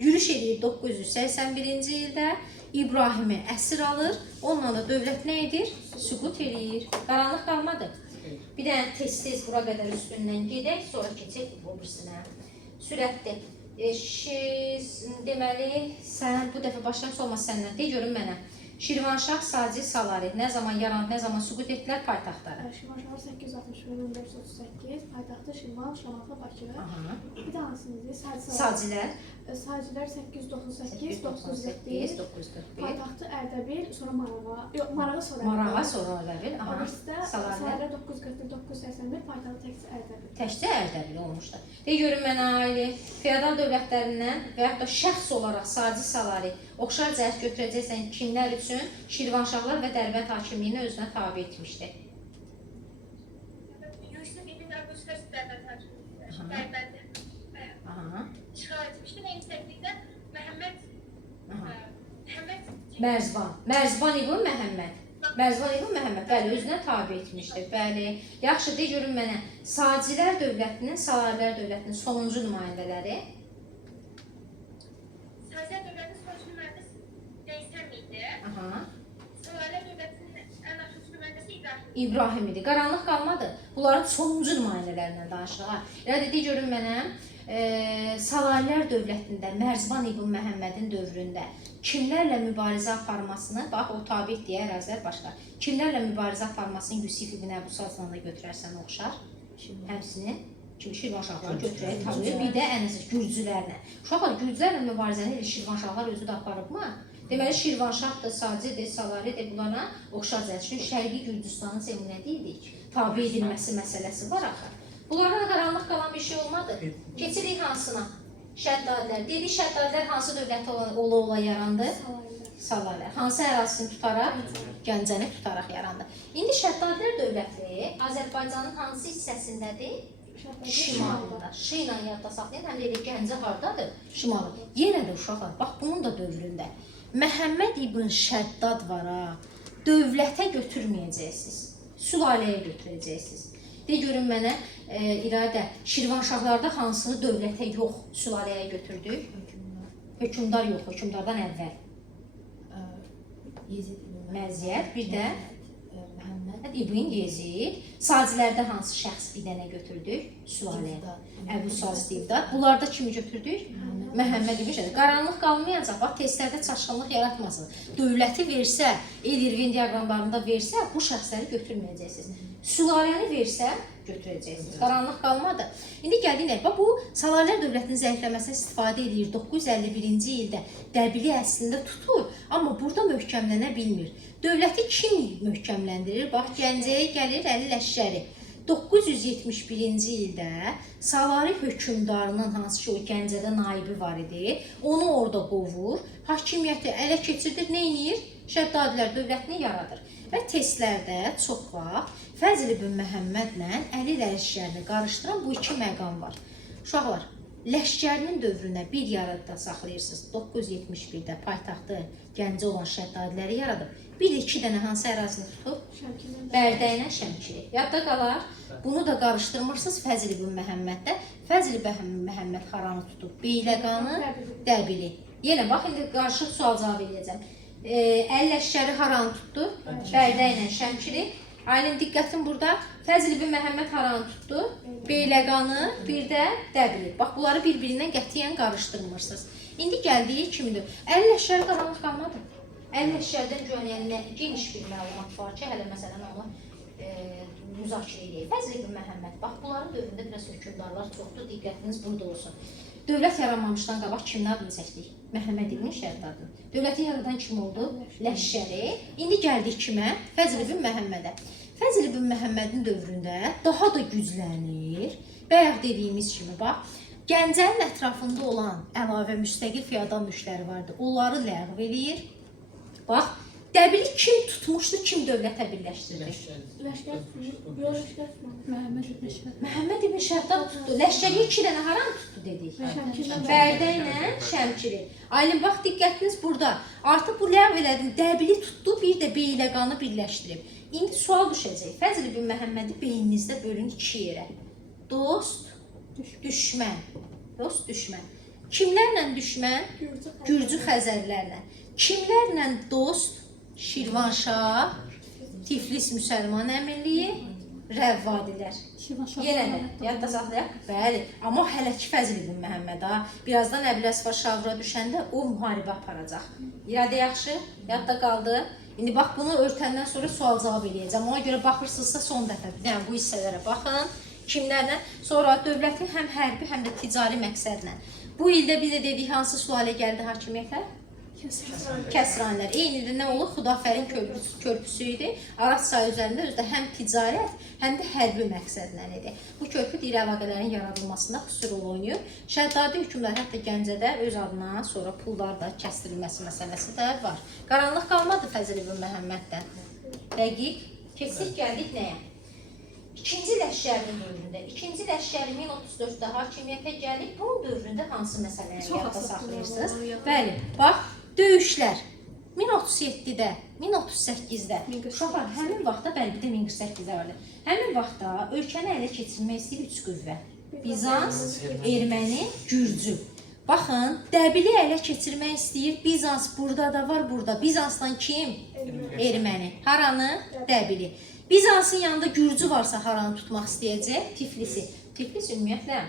yürüş edir 981-ci ildə, İbrahimi əsir alır, onunla da dövlət nə edir? Süqut edir. Qaranlıq qalmadı. Bir dənə tez-tez bura qədər üstündən gedək, sonra keçək o birisinə. Sürətli. Deməli, sən bu dəfə başlamış olmaz səndən. De görün mənə. Şirvanşah Sacil Salari nə zaman yaranıb, nə zaman süqut etdilər paytaxtları? Şirvanşahlar 861-1438, paytaxtı Şirvan, Şamaxı, Bakı. Bir tanesini Sacilər. Sacilər 898-941, paytaxtı Ərdəbil, sonra Marağa. Yox, Marağa sonra Ərdəbil. Marağa sonra Ərdəbil. Obrisdə Salilər 941-981, paytaxtı təkcə Ərdəbil. Təkcə Ərdəbil olmuşdu. De görün mənə aile, feodal dövlətlərindən və yaxud da şəxs olaraq Sacil Salari oxşar cəhət götürəcəksən kimlər üçün Şirvanşahlar və Dərbənd hakimliyini özünə tabe etmişdi. Yusuf ibn Əbu Sad Dərbənd hakimliyini Dərbəndə işğal etmişdi və yüksəklikdə Mərzban ibn Məhəmməd. Mərzban ibn Məhəmməd, bəli, özünə tabe etmişdi, bəli. Yaxşı, de görün mənə, Sacilər dövlətinin, Salarilər dövlətinin sonuncu nümayəndələri? Sacilər dövlətinin sonuncu nümayəndəsi Deysəm idi. Salarilər dövlətinin ən axırıncı nümayəndəsi İbrahim idi. Qaranlıq qalmadı. Bunların sonuncu nümayəndələrindən danışdıq. Elə de görün mənə, Salarilər dövlətində, Mərzban ibn Məhəmmədin dövründə kimlərlə mübarizə aparmasını, bax o tabe etdiyi ərazilər başqa, kimlərlə mübarizə aparmasını Yusif ibn Əbu Sadla da götürərsən oxşar, həmsini kimi Şirvanşahları götürək tanıyır, bir də ən əsas gürcülərlə. Uşaqlar, gürcülərlə mübarizəni elə Şirvanşahlar özü də aparıbmı? Deməli, Şirvanşahdır, Sacidir, Salaridir, bunlara oxşar cəhət. Çünki Şərqi Gürcüstanın nə deyirik? Tabe edilməsi məsələsi var axı. Bunlarda da qaranlıq qalan bir şey olmadı. Keçirik hansına? Şəddadilər. Dedik, Şəddadilər hansı dövlətdə ola yarandı? Salarilər. Hansı ərazisini tutaraq? Gəncəni tutaraq yarandı. İndi Şəddadilər dövləti Azərbaycanın hansı hissəsindədir? Şimalında. Şeylə yadda saxlayın, həm də Gəncə hardadır? Şimalında. Yenə də uşaqlar, bax bunun da dövründə Məhəmməd ibn Şəddad var ha, dövlətə götürməyəcəksiniz, sülaləyə götürəcəksiniz. De görün mənə, İradə, Şirvanşahlarda hansı dövlətə yox, sülaləyə götürdük? Hökümdar yox, hökümdardan əvvəl. Məziyyət, bir də Məhəmməd İbn Yezid. Sadilərdə hansı şəxs bir dənə götürdük? Sülalə. Əbu Saz Divdad. Bunlarda kimi götürdük? Məhəmməd İbn Yezid. Qaranlıq qalmayacaq. Bax, testlərdə çaşqınlıq yaratmasın. Dövləti versə, El-Irvin diaqramlarında versə, bu şəxsləri götürməyəcəksiniz. Sülaləni versə, götürəcəksiniz. Qaranlıq qalmadı. İndi gəldik, bax, bu Salarilər dövlətinin zəifləməsini istifadə edir. 951-ci ildə Dəbili əslində tutur, amma burada möhkəmlənə bilmir. Dövləti kim möhkəmləndirir? Bax, Gəncəyə gəlir Əli Ləşkəri. 971-ci ildə Salari hökmdarının, hansı ki o Gəncədə naibi var idi, onu orada qovur, hakimiyyəti ələ keçirdir, nə edir? Şəddadilər dövlətini yaradır. Və testlərdə çox vaxt Fəzl ibn Məhəmmədlə Əli Ləşkərini qarışdıran bu iki məqam var. Uşaqlar, Ləşkərinin dövrünə bir yarada saxlayırsınız. 971-də paytaxtı Gəncə olan Şəddadiləri yaradıb. Bir də iki dənə hansı ərazini tutub? Bərdə ilə Şəmkiri. Yadda qalar. Bunu da qarışdırmırsınız Fəzl ibn Məhəmməddə. Fəzl ibn Məhəmməd haranı tutub? Beyləqanı, Dəbili. Yenə bax, indi qarışıq sual cavab edəcəm. Əli Ləşkəri haranı tutdu? Bərdə ilə Şəmkiri. Ailin diqqətin burada. Fəzl ibn Məhəmməd haranı tutdu? Beyləqanı, bir də Dəbili. Bax, bunları bir-birindən qətiyyən qarışdırmırsınız. İndi gəldiyi kimidir? Əli Ləşkəri qaranlıq qalmadı. Əli Ləşkərdən güvənənə geniş bir məlumat var ki, hələ məsələn onu müzakirə edək. Fəzl ibn Məhəmməd, bax, bunların dövründə biraz hökmdarlar çoxdur, diqqətiniz burada olsun. Dövlət yaranmamışdan qabaq kimin adını çəkdik? Məhəmməd ibn Şəddadın. Dövləti yaradan kim oldu? Ləşkəri. İndi gəldik kimə? Fəzl ibn Məhəmmədə. Fəzl ibn Məhəmmədin dövründə daha da güclənir. Bayaq dediyimiz kimi, bax, Gəncənin ətrafında olan əlavə müstəqil feodal mülkləri vardı. Onları ləğv eləyir. Bax, Dəbili kim tutmuşdu, kim dövlətə birləşdirdi? Məhəmməd ibn Şəddad tutdu. Ləşkəriyə iki dənə haram tutdu dedik. Bərdə ilə Şəmkiri. Aylin, bax, diqqətiniz burada. Artıq bu ləğv elədin, Dəbili tutdu, bir də Beyləqanı birləşdirib. İndi sual düşəcək. Fəzl ibn Məhəmmədi beyninizdə bölün iki yerə. Dost, düşmən. Dost, düşmən. Kimlərlə düşmən? Gürcü Xəzərlərlə. Kimlərlə dost? Şirvanşah, Tiflis müsəlman əmirliyi, Rəvvadilər. Yenə də, yadda saxlayaq? Bəli, amma hələ ki Fəzl ibn Məhəmməd ha. Birazdan Əbləsvar Şavra düşəndə o müharibə aparacaq. İradə yaxşı, yadda qaldı. İndi bax, bunu örtəndən sonra sual-cavab edəcəm. Ona görə baxırsınızsa son dəfə, yəni bu hissələrə baxın. Kimlərlə? Sonra dövlətin həm hərbi, həm də ticari məqsədlə. Bu ildə bir də dedik, hansı sülalə gəldi hakimiyyətə? Kəsranilər. Eyni ildə nə olur? Xudafərin körpüsü idi. Araz çayı üzərində özdə həm ticarət, həm də hərbi məqsədlə idi. Bu körpü diri əlaqələrin yaradılmasında xüsusi rol oynayır. Şəddadi hökmlər hətta Gəncədə öz adına sonra pullar da kəsdirilməsi məsələsi də var. Qaranlıq qalmadı Fəzl ibn Məhəmməddən. Dəqiq. Keçdik, gəldik nəyə? İkinci Ləşkərin dövründə. İkinci Ləşkəri 1034-də hakimiyyətə gəlib. Bunun dövründə hansı məsələləri yadda saxlayırsınız? Bəli, bax. Döyüşlər 1037-də, 1038-də, uşaqlar, həmin vaxtda, bəli, bir də 1048-də vardı. Həmin vaxtda ölkəni ələ keçirmək istəyir üç qüvvə. Bizans, Erməni, Gürcü. Baxın, Dəbili ələ keçirmək istəyir. Bizans burada da var, burada. Bizansdan kim? Erməni. Haranı? Dəbili. Bizansın yanında Gürcü varsa haranı tutmaq istəyəcək? Tiflisi. Tiflis ümumiyyətlə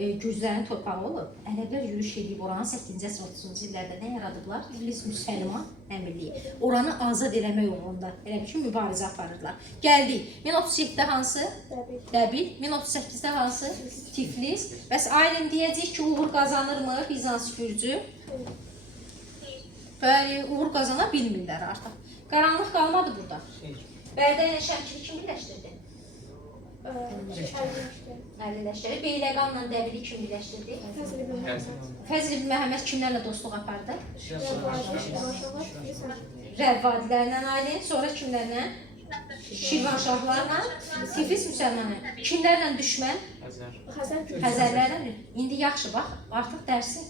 Gürcülərin torpağı olub. Ərəblər yürüş edib oranı 8-ci əsr 30-cu illərdə nə yaradıblar? Tiflis müsəlman əmirliyi. Oranı azad eləmək uğrunda elə bir ki, mübarizə aparırlar. Gəldik. 1037-də hansı? Dəbil. 1038-də hansı? Tiflis. Bəs aylin deyəcək ki, uğur qazanırmı Bizans Gürcü? Bəli, uğur qazana bilmirlər artıq. Qaranlıq qalmadı burada. Bərdə ilə Şəmkiri kim birləşdirdi? Əli Ləşkəri. Beyləqanla Dəbili kim birləşdirdi? Fəzl ibn Məhəmməd kimlərlə dostluq apardı? Rəvvadilərlə ailin. Sonra kimlərlə? Şirvanşahlarla. Tiflis müsəlmanı. Kimlərlə düşmən? Xəzərlərlə. İndi yaxşı, bax, artıq dərsi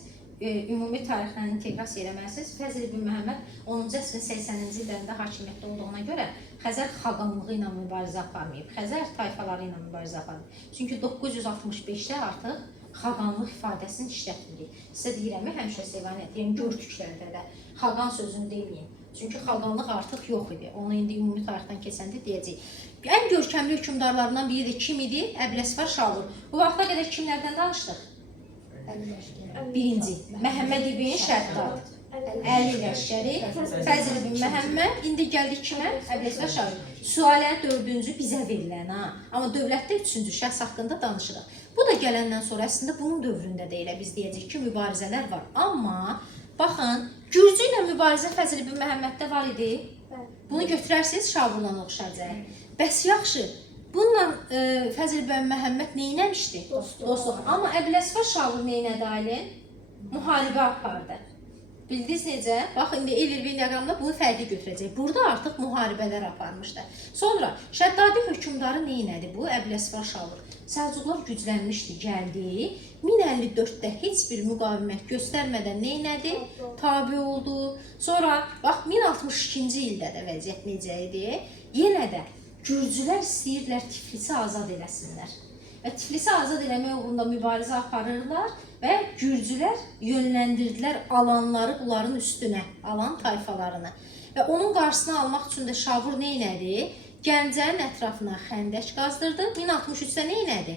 ümumi tarixdən inteqrasiya eləməlisiniz. Fəzl ibn Məhəmməd 10-cu əsrin 80-ci illərində hakimiyyətdə olduğuna görə Xəzər xaqanlığı ilə mübarizə aparmayıb. Xəzər tayfaları ilə mübarizə aparmayıb. Çünki 965-də artıq xaqanlıq ifadəsini işlətmirik. Sizə deyirəm, həmişə sevən edirəm, görtüklərdə də xaqan sözünü deməyin. Çünki xaqanlıq artıq yox idi. Onu indi ümumi tarixdən keçəndə deyəcəyik. Ən görkəmli hökmdarlarından biri də kim idi? Əbləsvar Şavur. Bu vaxta qədər kimlərdən danışdıq? Birinci, Məhəmməd ibn Şəddad. Əli Ləşkəri, Fəzl ibn Məhəmməd. İndi gəldik kimə? Əbləsvar Şavur. Sualənin 4-cü bizə verilən, ha. Amma dövlətdə 3-cü şəxs haqqında danışırıq. Bu da gələndən sonra əslində bunun dövründə də elə biz deyəcəyik ki, mübarizələr var. Amma baxın, Gürcü ilə mübarizə Fəzl ibn Məhəmməddə var idi. Bunu götürərsiniz, Şavurla oxşayacaq. Bəs yaxşı, bununla Fəzl ibn Məhəmməd neynəmişdi? Dostluq. Amma Əbləsvar Şavur neynədi ailin? Müharibə apardı. Bildiniz necə? Bax, indi el-ilvi nəqamda bunu fərqli götürəcək. Burada artıq müharibələr aparmışdı. Sonra Şəddadi hökmdarı neynədi bu? Əbləsvar Şavur. Səlcuqlar güclənmişdi, gəldi. 1054-də heç bir müqavimət göstərmədən neynədi? Tabi oldu. Sonra, bax, 1062-ci ildə də vəziyyət necə idi? Yenə də Gürcülər istəyirdilər Tiflisi azad eləsinlər. Və Tiflisi azad eləmək uğrunda mübarizə aparırlar və Gürcülər yönləndirdilər alanları bunların üstünə, alan tayfalarını. Və onun qarşısını almaq üçün də Şavur neynədi? Gəncənin ətrafına xəndək qazdırdı. 1063-də neynədi?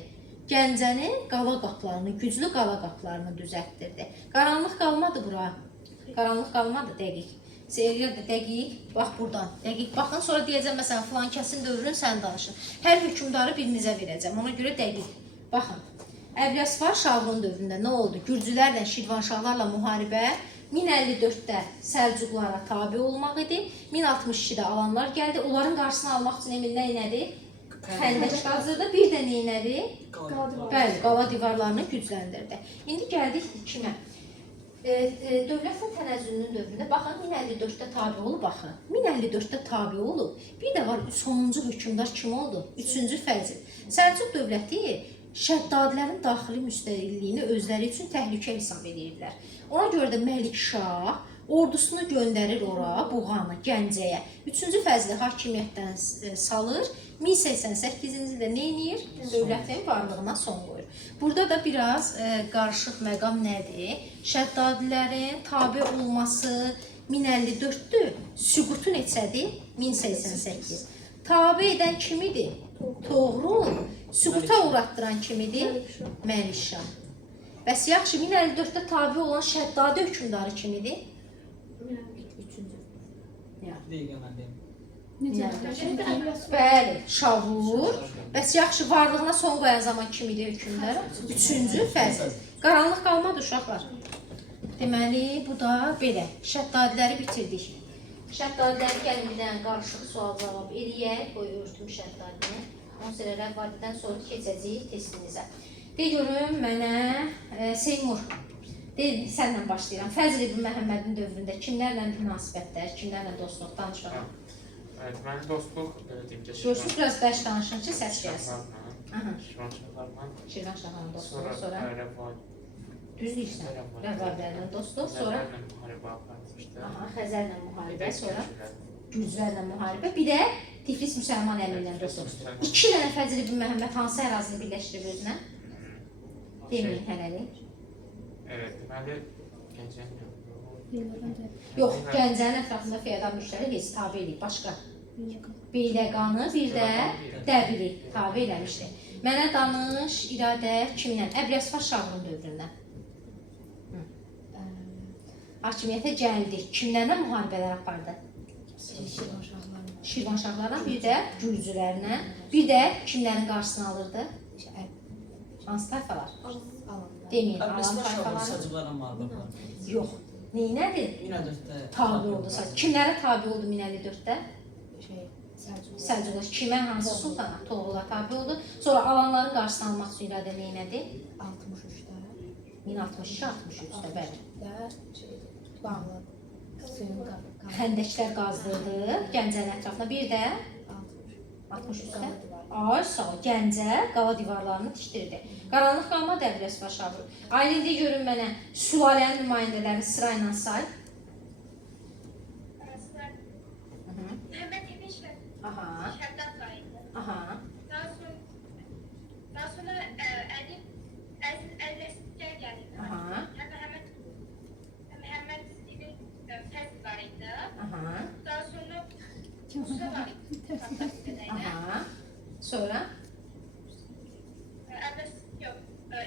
Gəncənin qala qaplarını, güclü qala qaplarını düzəltdirdi. Qaranlıq qalmadı bura. Qaranlıq qalmadı, dəqiq. Seyirlər də dəqiq, bax buradan, dəqiq. Baxın, sonra deyəcəm, məsələn, filan kəsin dövrünü sən danışın. Hər hökmdarı birinizə verəcəm, ona görə dəqiq. Baxın, Əbləsvar Şavurun dövründə nə oldu? Gürcülərlə, Şirvanşahlarla müharibə 1054-də Səlcuqlara tabi olmaq idi. 1062-də alanlar gəldi. Onların qarşısını almaq üçün Emil nəynədi? Xəndək qazdırdı. Bir də neynədi? Bəli, qala divarlarını gücləndirdi. İndi gəldik kimə? Dövlətin tənəzzülünün dövründə, baxın, 1054-də tabi olub, baxın. 1054-də tabi olub. Bir də var, sonuncu hökmdar kim oldu? 3-cü Fəzl. Səlcuq dövləti Şəddadilərin daxili müstəqilliyini özləri üçün təhlükə hesab edirlər. Ona görə də Məlikşah ordusunu göndərir ora, Buğanı, Gəncəyə. 3-cü Fəzli hakimiyyətdən salır. 1088-ci ildə neynir? Dövlətin varlığına son qoyur. Burada da biraz qarışıq məqam nədir? Şəddadilərin tabi olması 1054-dür. Süqutu neçədir? 1088. Tabi edən kim idi? Toğrul. Süquta uğratdıran kim idi? Məlikşah. Bəs yaxşı, 1054-də tabi olan Şəddadi hökmdarı kim idi? Bəli, Şavur. Bəs yaxşı, varlığına son qoyan zaman kim idi hökmdar? 3-cü Fəzl. Qaranlıq qalmadı uşaqlar. Deməli, bu da belə. Şəddadiləri bitirdik. Şəddadiləri gəlin bir dənə qarışıq sual cavab eləyək. Qoy örtüm Şəddadini. 10 sırə rəvvadidən sonra keçəcəyik testinizə. De görüm mənə Seymur. Sənlə başlayıram. Fəzl ibn Məhəmmədin dövründə kimlərlə münasibətlər, kimlərlə dostluq danışmaram? Deməli, dostluq deyim ki, Görürsünüz, biraz bəş danışın ki, səs gəlsin. Şirvanşahlarla. Şirvanşahlarla dostluq, sonra Rəvvadi. düz deyirsən, Rəvvadilərlə dostluq, sonra Xəzərlə müharibə aparmışdı. Xəzərlə müharibə, sonra Gürcülərlə müharibə, bir də Tiflis müsəlman əli ilə dostluq. 2 dənə Fəzl ibn Məhəmməd hansı ərazini birləşdirib özünə? Deməyin hələlik. Evet, deməli, Gəncənin Yox, Gəncənin ətrafında feodal mülkləri heç tabi edib, başqa. Beyləqanı, bir də Dəbiri tabi eləmişdi. Mənə danış, iradə kimlə? Əbləsvar Şavurun dövründən. Hakimiyyətə gəldi. Kimlərlə müharibələr apardı? Şirvanşahlarla, bir də Gürcülərlə, bir də kimlərin qarşısını alırdı? Hansı tayfalar? Deməyin, alan tayfaları. Yox. Neynədir? 1054-də Tabi oldu. Kimlərə tabi oldu 1054-də? Səlcuqlar. Kimə, hansı sultana? Toğrula tabi oldu. Sonra alanların qarşısını almaq üçün iradə neynədi? 63-də. 1062-63-də, bəli. Xəndəklər qazdırdı Gəncənin ətrafına. Bir də 63-də. Ay, sağ ol. Gəncə qala divarlarını tikdirdi. Qaranlıq qalmadı Əbləsvar Şavur. Ailində görün mənə sülalənin nümayəndələrini sırayla say. Məhəmməd ibn Şəddad var idi. Daha sonra Əli Ləşkər gəldi. Məhəmməd ibn Fəzl var idi. Fantasiyadaydı. Aha. Sonra Əbəs yox.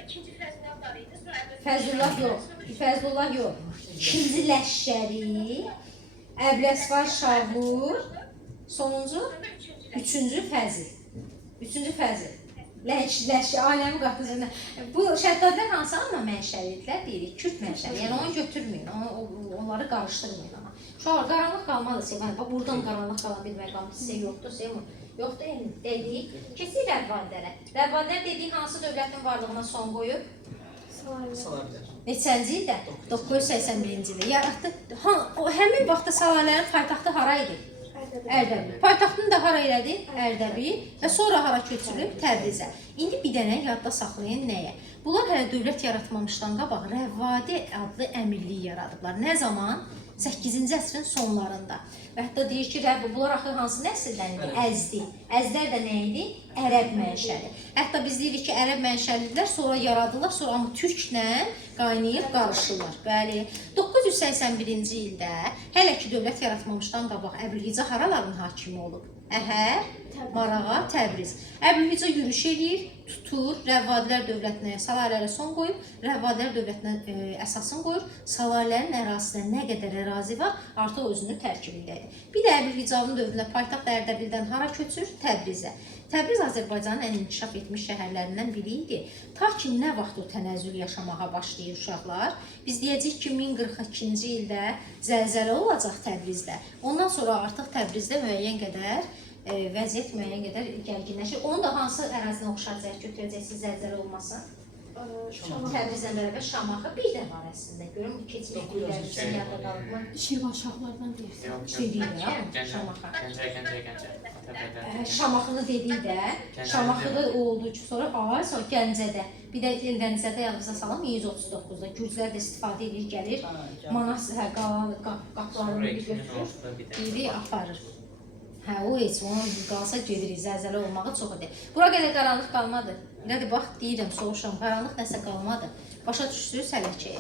İkinci Fəzlullah var idi. Sonra Əbəs Fəzlullah yox. Fəzlullah yox. İkinci Ləşkəri, Əbləsvar Şavur, sonuncu, Sonra üçüncülər. üçüncü Fəzil. Üçüncü Fəzil. Ləşkəri, aləmi qatısında. Bu şəddadlər hansı ana mənşəlidirlər deyirik? Kürt mənşəli. Yəni onu götürməyin, onları qarışdırmayın amma. Uşaqlar, qaranlıq qalmadı Seymur. Bax, buradan qaranlıq qala bilmək qalmadı. Sizə yoxdur Seymur. Yoxdur, yəni dedik. Keçik rəvvadlərə. Rəvvadlər dedik hansı dövlətin varlığına son qoyub? Salabilir. Neçənci ildə? 981-ci ildə yaratdı. Həmin vaxtda Salahlərin paytaxtı hara idi? Ərdəbil. Paytaxtını da hara elədi? Ərdəbil və sonra hara köçürüb? Təbrizə. İndi bir dənə yadda saxlayın nəyə? Bunlar hələ dövlət yaratmamışdan qabaq Rəvvadi adlı əmirlik yaradıblar. Nə zaman? 8-ci əsrin sonlarında. Və hətta deyir ki, bunlar axı hansı nəsildən idi? Əzdi. Əzdlər də nə idi? Ərəb mənşəli. Hətta biz deyirik ki, ərəb mənşəlilər sonra yaradırlar, sonra amma türklə qaynayıb qarışırlar. Bəli. 981-ci ildə hələ ki dövlət yaratmamışdan qabaq Əbülhicə haraların hakimi olub? Əhər, Marağa, Təbriz. Əbülhicə yürüş edir, tutur, Rəvvadilər dövlətinə, Salahlərə son qoyub, Rəvvadilər dövlətinə əsasını qoyur. Salahlərin ərazisində nə qədər ərazi var, artıq özünün tərkibindədir. Bir də Əbülhicənin dövründə paytaxt Ərdəbildən hara köçür? Təbrizə. Təbriz Azərbaycanın ən inkişaf etmiş şəhərlərindən biri idi. Ta ki, nə vaxt o tənəzzül yaşamağa başlayır uşaqlar? Biz deyəcəyik ki, 1042-ci ildə zəlzələ olacaq Təbrizdə. Ondan sonra artıq Təbrizdə müəyyən qədər vəziyyət müəyyən qədər gərginləşir. Onu da hansı ərazinə oxşarcaq götürəcəksiniz zəlzələ olmasın? Təbrizlə bərabər Şamaxı bir də var əslində. Görün, keçmiş illər üçün yadda qalıbmı? Şirvanşahlardan deyirsən. Dedik də, Şamaxı. Gəncə. Şamaxını dedik də, Şamaxıda oldu ki, sonra Gəncədə. Bir də Eldənizədə yadınıza salım, 1139-da Gürcülər də istifadə edir, gəlir. Manas qapılarını bir götürür, biri aparır. Hə, o heç, onu qalsa gedirik, zəlzələ olmağı çox edir. Bura qədər qaranlıq qalmadı. Nədir, bax, deyirəm, soğuşam, qaranlıq nəsə qalmadı. Başa düşdünüz hələ ki.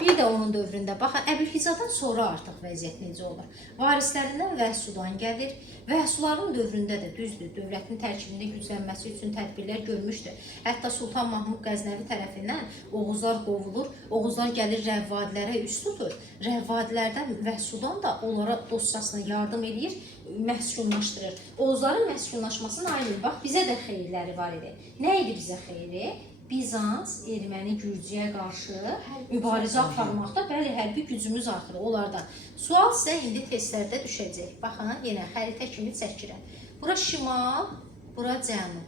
Bir də onun dövründə, baxın, Əbülhicədən sonra artıq vəziyyət necə olur? Varislərindən Vəhsudan gəlir. Vəhsuların dövründə də düzdür, dövlətin tərkibində güclənməsi üçün tədbirlər görmüşdür. Hətta Sultan Mahmud Qəznəvi tərəfindən Oğuzlar qovulur, Oğuzlar gəlir Rəvvadilərə üst tutur. Rəvvadilərdən Vəhsudan da onlara dostcasına yardım edir, məskunlaşdırır. Oğuzların məskunlaşmasının aynı, bax, bizə də xeyirləri var idi. Nə idi bizə xeyri? Bizans, erməni, Gürcüyə qarşı mübarizə aparmaqda, bəli, hərbi gücümüz artırır onlardan. Sual sizə indi testlərdə düşəcək. Baxın, yenə xəritə kimi çəkirəm. Bura şimal, bura cənub.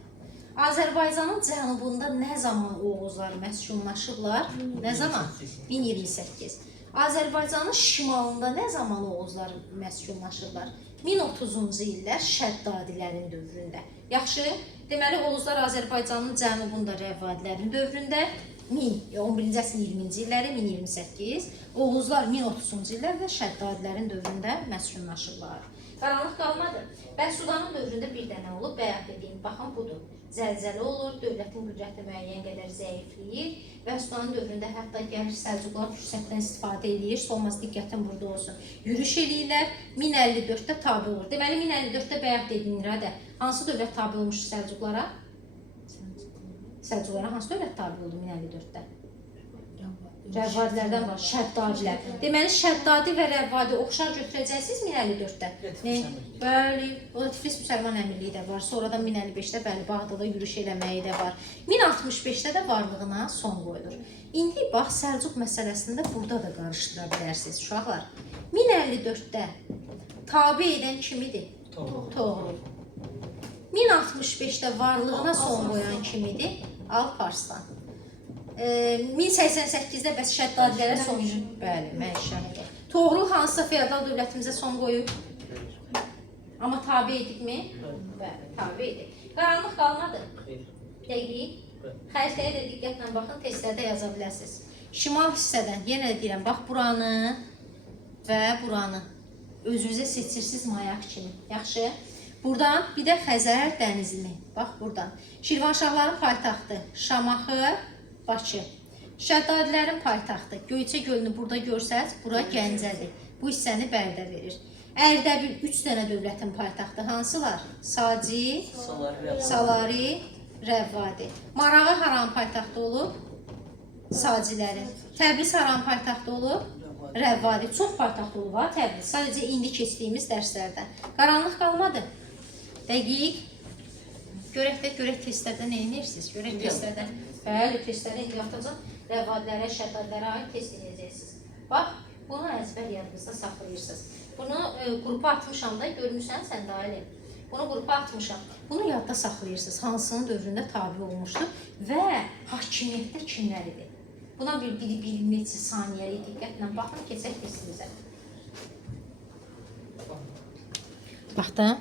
Azərbaycanın cənubunda nə zaman Oğuzlar məskunlaşıblar? Nə zaman? 1028. Azərbaycanın şimalında nə zaman Oğuzlar məskunlaşıblar? 1030-cu illər Şəddadilərin dövründə. Yaxşı, deməli Oğuzlar Azərbaycanın cənubunda Rəvvadilərin dövründə 11-ci əsrin 20-ci illəri 1028, Oğuzlar 1030-cu illərdə Şəddadilərin dövründə məskunlaşıblar. Qaranlıq qalmadı. Bəhsudanın dövründə bir dənə olub, bayaq dediyim, baxın budur. Zəlzələ olur, dövlətin qüdrəti müəyyən qədər zəifləyir. Bəhsudanın dövründə hətta gəlir Səlcuqlar fürsətdən istifadə edir, olmaz diqqətin burada olsun. Yürüş eləyirlər, 1054-də tabi olur. Deməli, 1054-də bayaq dediyim İradə, hansı dövlət tabi olmuşdur Səlcuqlara? Səlcuqlara hansı dövlət tabi oldu 1054-də? Rəvvadilərdən var, Şəddadilər. Deməli, Şəddadi və Rəvvadi oxşar götürəcəksiniz 1054-də. Bəli, o da Tiflis Müsəlman Əmirliyi də var. Sonradan 1055-də bəli, Bağdada yürüş eləməyi də var. 1065-də də varlığına son qoyulur. İndi bax, Səlcuq məsələsində burada da qarışdıra bilərsiniz uşaqlar. 1054-də tabi edən kim idi? Toğrul. 1065-də varlığına son qoyan kim idi? Alparslan. 1088-də bəs Şəddadilərə son qoyub. Bəli, Məşədi. Toğrul hansısa feodal dövlətimizə son qoyub? Amma tabi edibmi? Bəli, tabi edib. Qaranlıq qalmadı. Dəqiq. Xəritəyə də diqqətlə baxın, testlərdə yaza bilərsiniz. Şimal hissədən, yenə də deyirəm, bax buranı və buranı özünüzə seçirsiniz mayak kimi. Yaxşı. Buradan bir də Xəzər dənizini. Bax buradan. Şirvanşahların paytaxtı Şamaxı, Bakı. Şəddadilərin paytaxtı Göyçə gölünü burada görsəz, bura Gəncədir. Bu hissəni Bərdə verir. Ərdəbil 3 dənə dövlətin paytaxtı hansılar? Saci, Salari. Salari, Rəvvadi. Marağa haranın paytaxtı olub? Sacilərin. Təbriz haranın paytaxtı olub? Rəvvadi. Çox paytaxt olub ha Təbriz. Sadəcə indi keçdiyimiz dərslərdən. Qaranlıq qalmadı. Dəqiq. Görək testlərdə nə edirsiniz? Görək testlərdə. Bəli, testlərdə indi atacaq. Rəvvadilərə, şəddadlərə aid test edəcəksiniz. Bax, bunu əzbər yadınızda saxlayırsınız. Bunu qrupa atmışam da, görmüsən sən də Ali. Bunu qrupa atmışam. Bunu yadda saxlayırsınız. Hansının dövründə tabi olmuşdu və hakimiyyətdə kimlər idi? Buna bir neçə saniyəlik diqqətlə baxın, keçək testimizə. Baxdın?